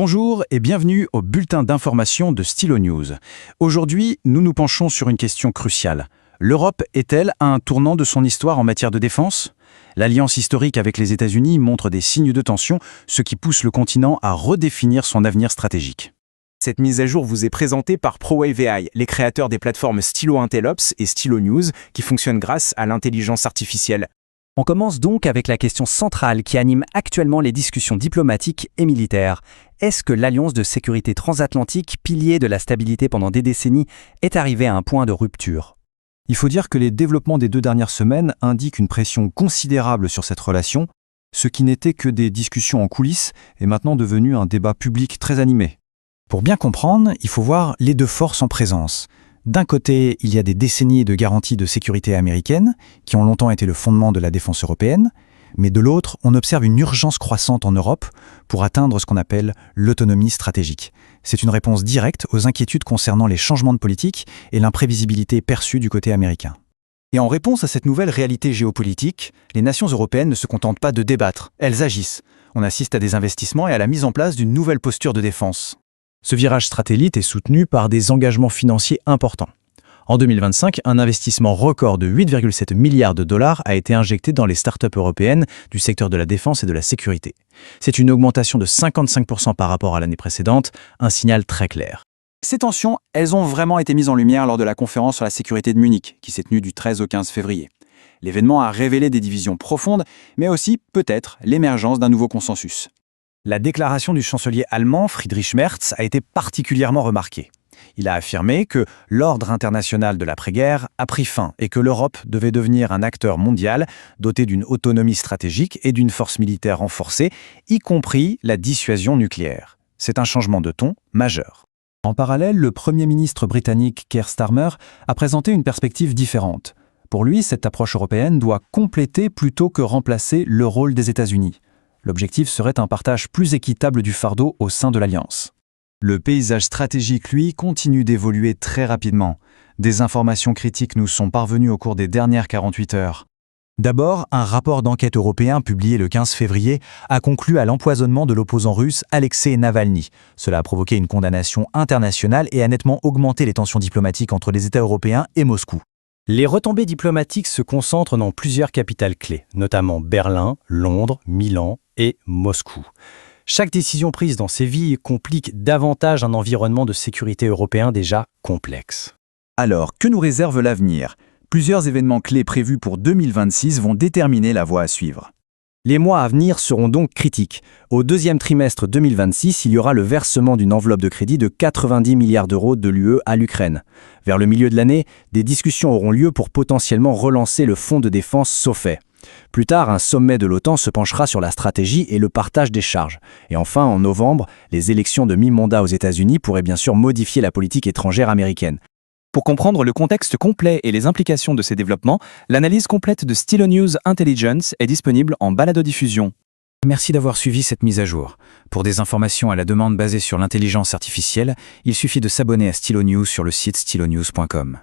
Bonjour et bienvenue au bulletin d'information de Stylo News. Aujourd'hui, nous nous penchons sur une question cruciale. L'Europe est-elle à un tournant de son histoire en matière de défense? L'alliance historique avec les États-Unis montre des signes de tension, ce qui pousse le continent à redéfinir son avenir stratégique. Cette mise à jour vous est présentée par ProWave AI, les créateurs des plateformes Stylo Intellops et Stylo News, qui fonctionnent grâce à l'intelligence artificielle. On commence donc avec la question centrale qui anime actuellement les discussions diplomatiques et militaires. Est-ce que l'Alliance de sécurité transatlantique, pilier de la stabilité pendant des décennies, est arrivée à un point de rupture? Il faut dire que les développements des 2 dernières semaines indiquent une pression considérable sur cette relation. Ce qui n'était que des discussions en coulisses est maintenant devenu un débat public très animé. Pour bien comprendre, il faut voir les deux forces en présence. D'un côté, il y a des décennies de garanties de sécurité américaines, qui ont longtemps été le fondement de la défense européenne, mais de l'autre, on observe une urgence croissante en Europe pour atteindre ce qu'on appelle l'autonomie stratégique. C'est une réponse directe aux inquiétudes concernant les changements de politique et l'imprévisibilité perçue du côté américain. Et en réponse à cette nouvelle réalité géopolitique, les nations européennes ne se contentent pas de débattre, elles agissent. On assiste à des investissements et à la mise en place d'une nouvelle posture de défense. Ce virage satellite est soutenu par des engagements financiers importants. En 2025, un investissement record de 8,7 milliards de dollars a été injecté dans les startups européennes du secteur de la défense et de la sécurité. C'est une augmentation de 55% par rapport à l'année précédente, un signal très clair. Ces tensions, elles ont vraiment été mises en lumière lors de la conférence sur la sécurité de Munich, qui s'est tenue du 13 au 15 février. L'événement a révélé des divisions profondes, mais aussi, peut-être, l'émergence d'un nouveau consensus. La déclaration du chancelier allemand Friedrich Merz a été particulièrement remarquée. Il a affirmé que l'ordre international de l'après-guerre a pris fin et que l'Europe devait devenir un acteur mondial doté d'une autonomie stratégique et d'une force militaire renforcée, y compris la dissuasion nucléaire. C'est un changement de ton majeur. En parallèle, le Premier ministre britannique Keir Starmer a présenté une perspective différente. Pour lui, cette approche européenne doit compléter plutôt que remplacer le rôle des États-Unis. L'objectif serait un partage plus équitable du fardeau au sein de l'Alliance. Le paysage stratégique, lui, continue d'évoluer très rapidement. Des informations critiques nous sont parvenues au cours des dernières 48 heures. D'abord, un rapport d'enquête européen publié le 15 février a conclu à l'empoisonnement de l'opposant russe Alexei Navalny. Cela a provoqué une condamnation internationale et a nettement augmenté les tensions diplomatiques entre les États européens et Moscou. Les retombées diplomatiques se concentrent dans plusieurs capitales clés, notamment Berlin, Londres, Milan et Moscou. Chaque décision prise dans ces villes complique davantage un environnement de sécurité européen déjà complexe. Alors, que nous réserve l'avenir? Plusieurs événements clés prévus pour 2026 vont déterminer la voie à suivre. Les mois à venir seront donc critiques. Au deuxième trimestre 2026, il y aura le versement d'une enveloppe de crédit de 90 milliards d'euros de l'UE à l'Ukraine. Vers le milieu de l'année, des discussions auront lieu pour potentiellement relancer le fonds de défense SOFEI. Plus tard, un sommet de l'OTAN se penchera sur la stratégie et le partage des charges. Et enfin, en novembre, les élections de mi-mandat aux États-Unis pourraient bien sûr modifier la politique étrangère américaine. Pour comprendre le contexte complet et les implications de ces développements, l'analyse complète de Stylo News Intelligence est disponible en balado-diffusion. Merci d'avoir suivi cette mise à jour. Pour des informations à la demande basées sur l'intelligence artificielle, il suffit de s'abonner à Stylo News sur le site stylonews.com.